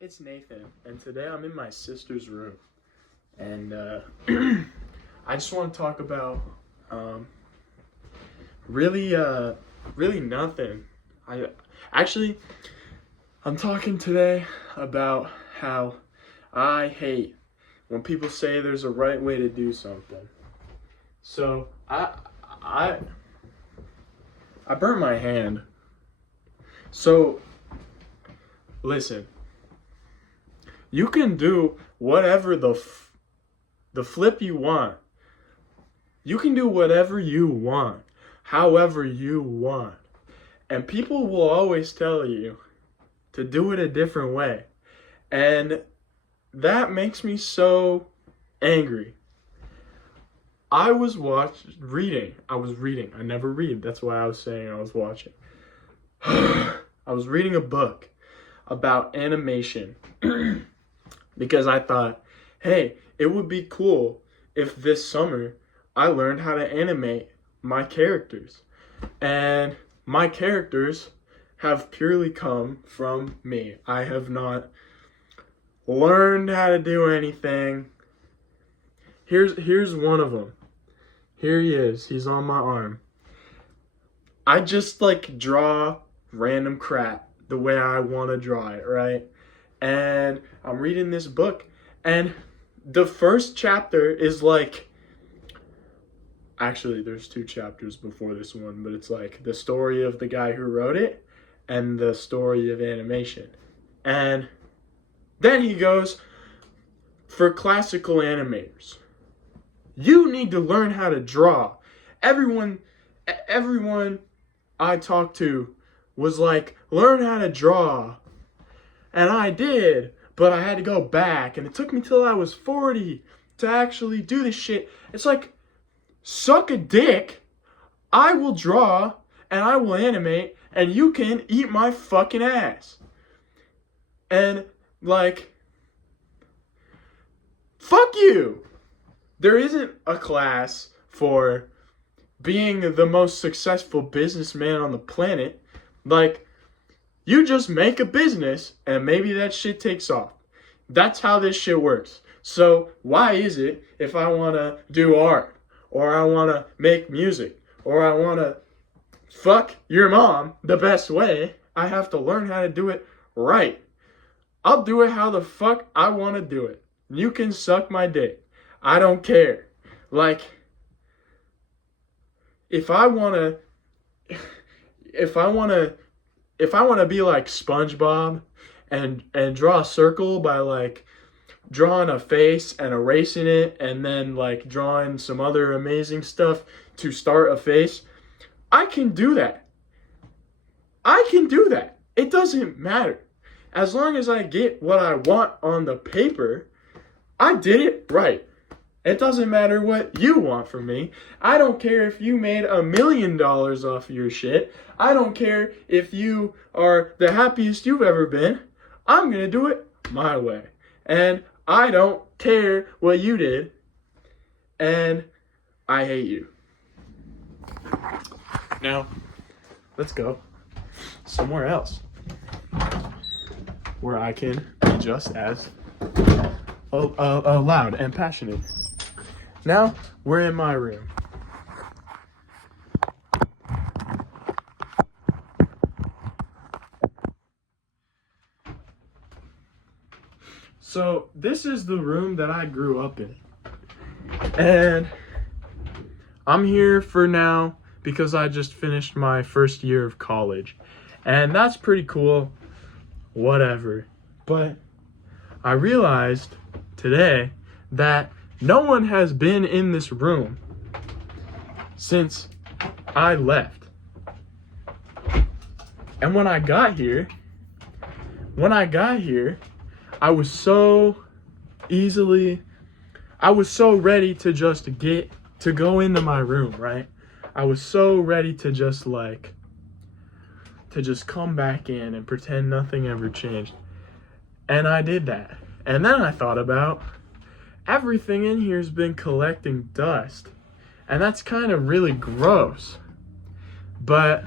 It's Nathan, and today I'm in my sister's room, and I just want to talk about really, really nothing. I actually, I'm talking today about how I hate when people say there's a right way to do something. So I I burnt my hand. So listen. You can do whatever the flip you want. You can do whatever you want, however you want. And people will always tell you to do it a different way. And that makes me so angry. I was reading. I never read. That's why I was saying I was watching. I was reading a book about animation. Because I thought, hey, it would be cool if this summer I learned how to animate my characters. And my characters have purely come from me. I have not learned how to do anything. Here's one of them. Here he is. He's on my arm. I just draw random crap the way I want to draw it, right? And I'm reading this book, and the first chapter is actually there's two chapters before this one, but it's the story of the guy who wrote it and the story of animation. And then he goes, for classical animators, you need to learn how to draw. Everyone I talked to was learn how to draw. And I did, but I had to go back, and it took me till I was 40 to actually do this shit. It's suck a dick. I will draw, and I will animate, and you can eat my fucking ass. And, fuck you. There isn't a class for being the most successful businessman on the planet. You just make a business and maybe that shit takes off. That's how this shit works. So why is it if I want to do art, or I want to make music, or I want to fuck your mom the best way, I have to learn how to do it right? I'll do it how the fuck I want to do it. You can suck my dick. I don't care. If I want to be like SpongeBob and draw a circle by drawing a face and erasing it, and then drawing some other amazing stuff to start a face, I can do that. It doesn't matter. As long as I get what I want on the paper, I did it right. It doesn't matter what you want from me. I don't care if you made $1 million off your shit. I don't care if you are the happiest you've ever been. I'm going to do it my way. And I don't care what you did. And I hate you. Now, let's go somewhere else where I can be just as loud and passionate. Now, we're in my room. So, this is the room that I grew up in. And I'm here for now because I just finished my first year of college. And that's pretty cool. Whatever. But I realized today that no one has been in this room since I left. And when I got here, I was so ready to just go into my room, right? I was so ready to just come back in and pretend nothing ever changed. And I did that. And then I thought about everything in here's been collecting dust. And that's kind of really gross. But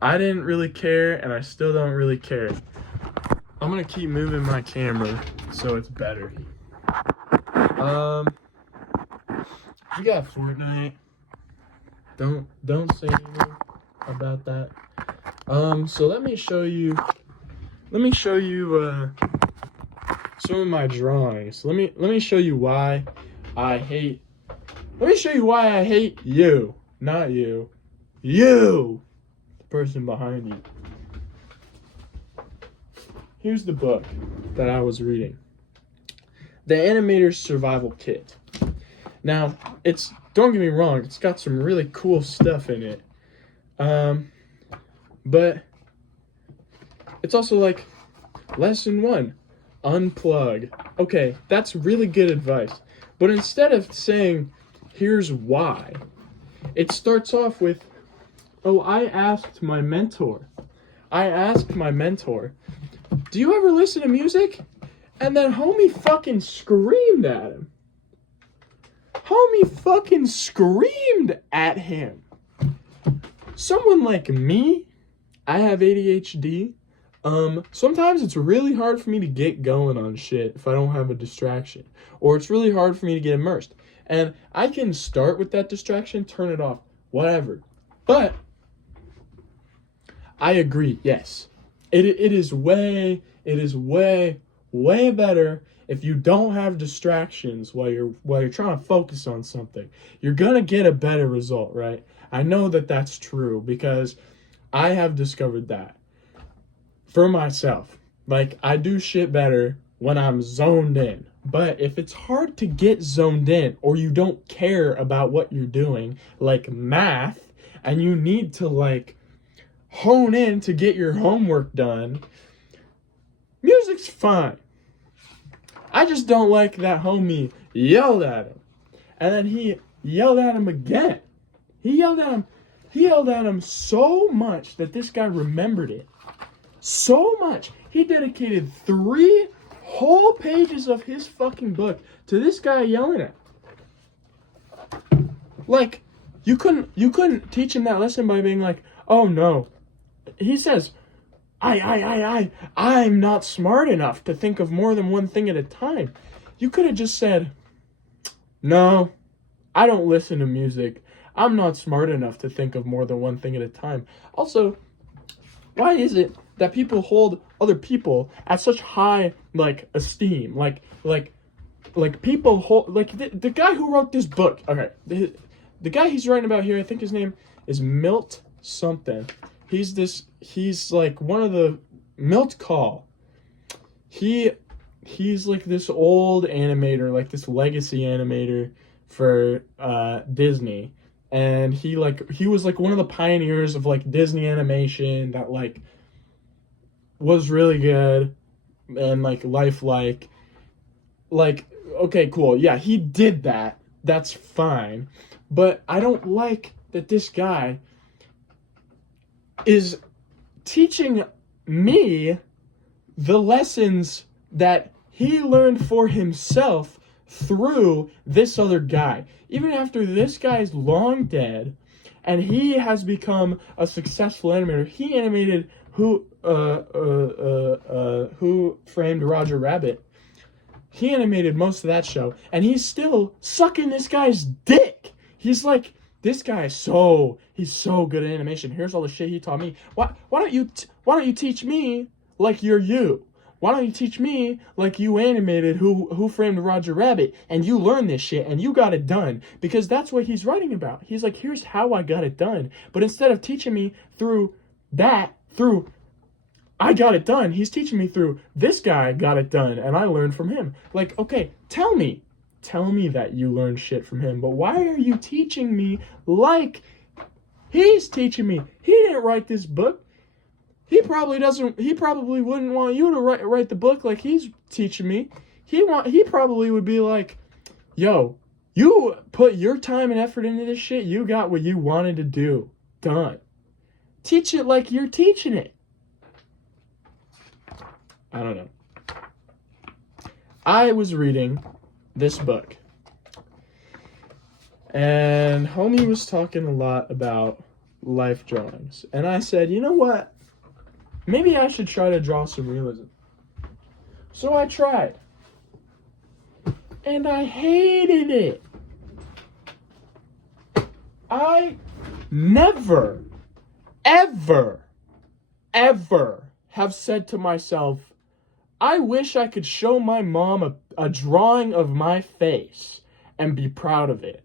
I didn't really care, and I still don't really care. I'm gonna keep moving my camera so it's better. We got Fortnite. Don't say anything about that. So let me show you some of my drawings. Let me show you why I hate you, not you. You, the person behind you. Here's the book that I was reading. The Animator's Survival Kit. Now, don't get me wrong, it's got some really cool stuff in it. But it's also like lesson 1, unplug. Okay, that's really good advice. But instead of saying, here's why, it starts off with, I asked my mentor, do you ever listen to music? And then homie fucking screamed at him. Someone like me, I have ADHD. Sometimes it's really hard for me to get going on shit if I don't have a distraction. Or it's really hard for me to get immersed. And I can start with that distraction, turn it off, whatever. But I agree, yes. It is way better if you don't have distractions while you're trying to focus on something. You're gonna get a better result, right? I know that that's true because I have discovered that for myself. Like, I do shit better when I'm zoned in. But if it's hard to get zoned in, or you don't care about what you're doing, like math, and you need to like hone in to get your homework done, music's fine. I just don't like that homie yelled at him. And then he yelled at him again. He yelled at him so much that this guy remembered it. So much. He dedicated 3 whole pages of his fucking book to this guy yelling at him. Like, you couldn't teach him that lesson by being like, oh no. He says, I'm not smart enough to think of more than one thing at a time. You could have just said, no, I don't listen to music. I'm not smart enough to think of more than one thing at a time. Also, why is it that people hold other people at such high, like, esteem? Like people hold, like, the guy who wrote this book, okay, the guy he's writing about here, I think his name is Milt something. He's like one of the Milt Call. He's like this old animator, like this legacy animator for Disney. And he was like one of the pioneers of like Disney animation that like was really good and like lifelike. Like, okay, cool. Yeah, he did that. That's fine. But I don't like that this guy is teaching me the lessons that he learned for himself through this other guy. Even after this guy's long dead and he has become a successful animator, he animated Who Framed Roger Rabbit. He animated most of that show, and he's still sucking this guy's dick. He's like, this guy is he's so good at animation. Here's all the shit he taught me. Why don't you teach me like you're you? Why don't you teach me like you animated Who Framed Roger Rabbit, and you learned this shit and you got it done? Because that's what he's writing about. He's like, here's how I got it done. But instead of teaching me through I got it done, he's teaching me through this guy got it done and I learned from him. Like, okay, tell me that you learned shit from him, but why are you teaching me like he's teaching me? He didn't write this book. He probably wouldn't want you to write the book like he's teaching me. He probably would be like, yo, you put your time and effort into this shit, you got what you wanted to do. Done. Teach it like you're teaching it. I don't know. I was reading this book, and homie was talking a lot about life drawings, and I said, you know what? Maybe I should try to draw some realism. So I tried. And I hated it. I never, ever have said to myself, I wish I could show my mom a drawing of my face and be proud of it.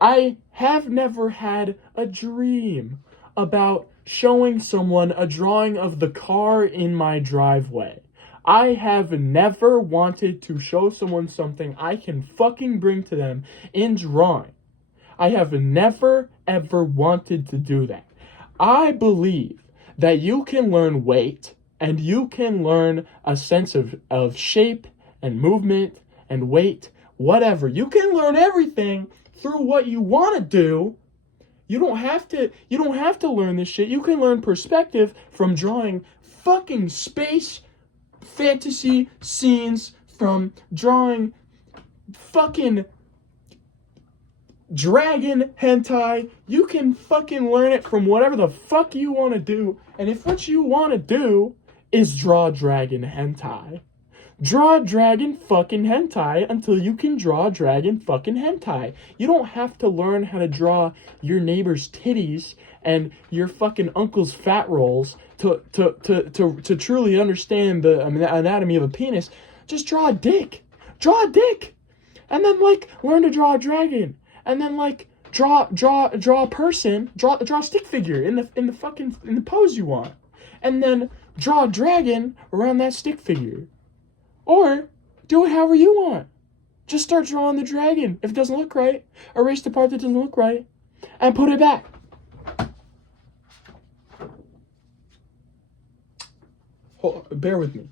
I have never had a dream about showing someone a drawing of the car in my driveway. I have never wanted to show someone something I can fucking bring to them in drawing. I have never, ever wanted to do that. I believe that you can learn weight and you can learn a sense of shape and movement and weight, whatever. You can learn everything through what you want to do. You don't have to learn this shit. You can learn perspective from drawing fucking space fantasy scenes, from drawing fucking dragon hentai. You can fucking learn it from whatever the fuck you want to do. And if what you want to do is draw dragon hentai, draw dragon fucking hentai until you can draw dragon fucking hentai. You don't have to learn how to draw your neighbor's titties and your fucking uncle's fat rolls to truly understand the anatomy of a penis. Just draw a dick. Draw a dick. And then, like, learn to draw a dragon. And then, like, draw a person, draw a stick figure in the pose you want. And then draw a dragon around that stick figure. Or do it however you want. Just start drawing the dragon. If it doesn't look right, erase the part that doesn't look right and put it back. Bear with me.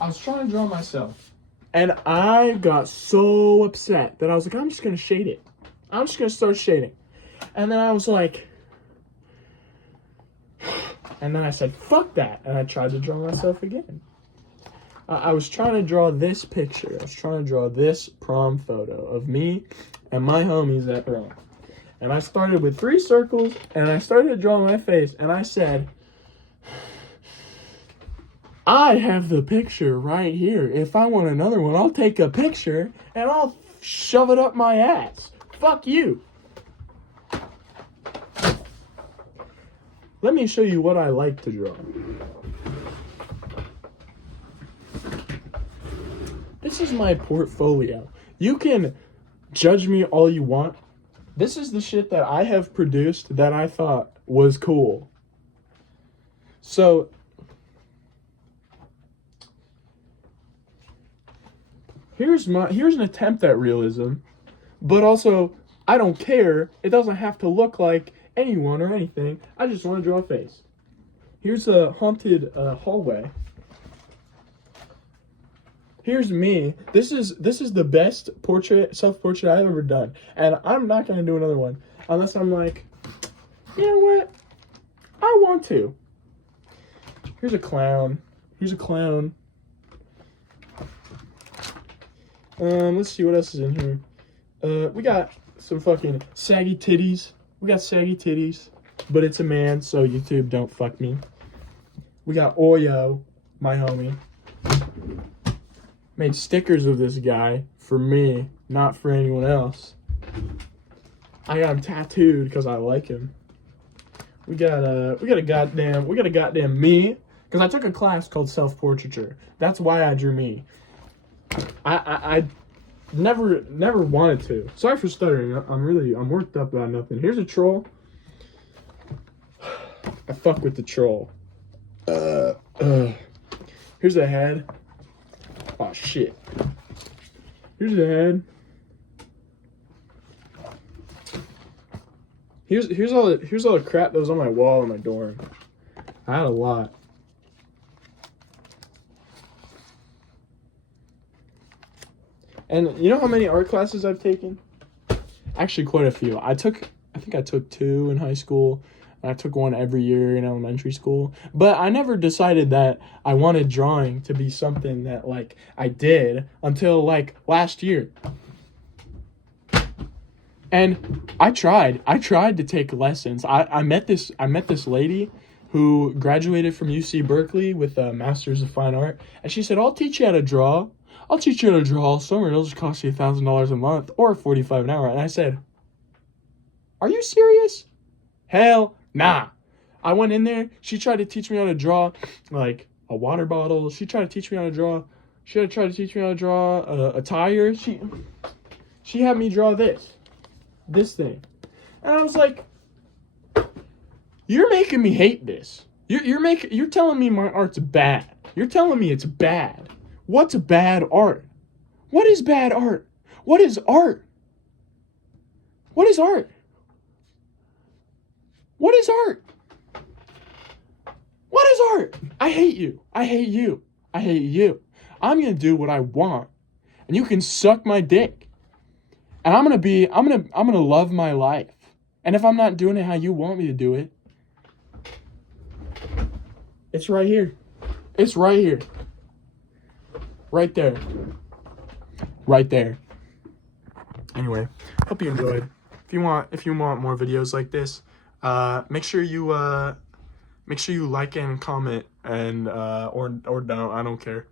I was trying to draw myself, and I got so upset that I was like, I'm just going to shade it. I'm just going to start shading. And then I was like, and then I said, fuck that. And I tried to draw myself again. I was trying to draw this picture. I was trying to draw this prom photo of me and my homies at prom. And I started with 3 circles, and I started to draw my face, and I said, I have the picture right here. If I want another one, I'll take a picture, and I'll shove it up my ass. Fuck you. Let me show you what I like to draw. This is my portfolio. You can judge me all you want. This is the shit that I have produced that I thought was cool. So, here's an attempt at realism, but also, I don't care. It doesn't have to look like anyone or anything. I just want to draw a face. Here's a haunted hallway. Here's me. This is the best self-portrait I've ever done. And I'm not going to do another one unless I'm like, you know what? I want to. Here's a clown. Here's a clown. Let's see what else is in here. We got some fucking saggy titties. We got saggy titties, but it's a man, so YouTube don't fuck me. We got Oyo, my homie. Made stickers of this guy for me, not for anyone else. I got him tattooed because I like him. We got a goddamn me, because I took a class called self-portraiture. That's why I drew me. I never wanted to. Sorry for stuttering. I'm worked up about nothing. Here's a troll. I fuck with the troll. Here's a head. Oh shit. Here's the head. Here's all the crap that was on my wall in my dorm. I had a lot. And you know how many art classes I've taken? Actually, quite a few. I think I took 2 in high school. I took 1 every year in elementary school. But I never decided that I wanted drawing to be something that, like, I did until, like, last year. And I tried to take lessons. I met this lady who graduated from UC Berkeley with a Master's of Fine Art. And she said, I'll teach you how to draw. I'll teach you how to draw all summer. It'll just cost you $1,000 a month or $45 an hour. And I said, are you serious? Hell nah. I went in there. She tried to teach me how to draw like a water bottle. She tried to teach me how to draw. She had tried to teach me how to draw a tire. She had me draw this thing. And I was like, you're making me hate this. You're telling me my art's bad. You're telling me it's bad. What's bad art? What is bad art? What is art? What is art? What is art? What is art? I hate you. I hate you. I hate you. I'm going to do what I want. And you can suck my dick. And I'm going to love my life. And if I'm not doing it how you want me to do it, it's right here. It's right here. Right there. Right there. Anyway, hope you enjoyed. If you want more videos like this, make sure you like and comment and or don't. I don't care.